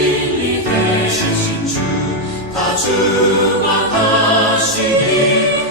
주님이 되신 주 다 주만 하시니.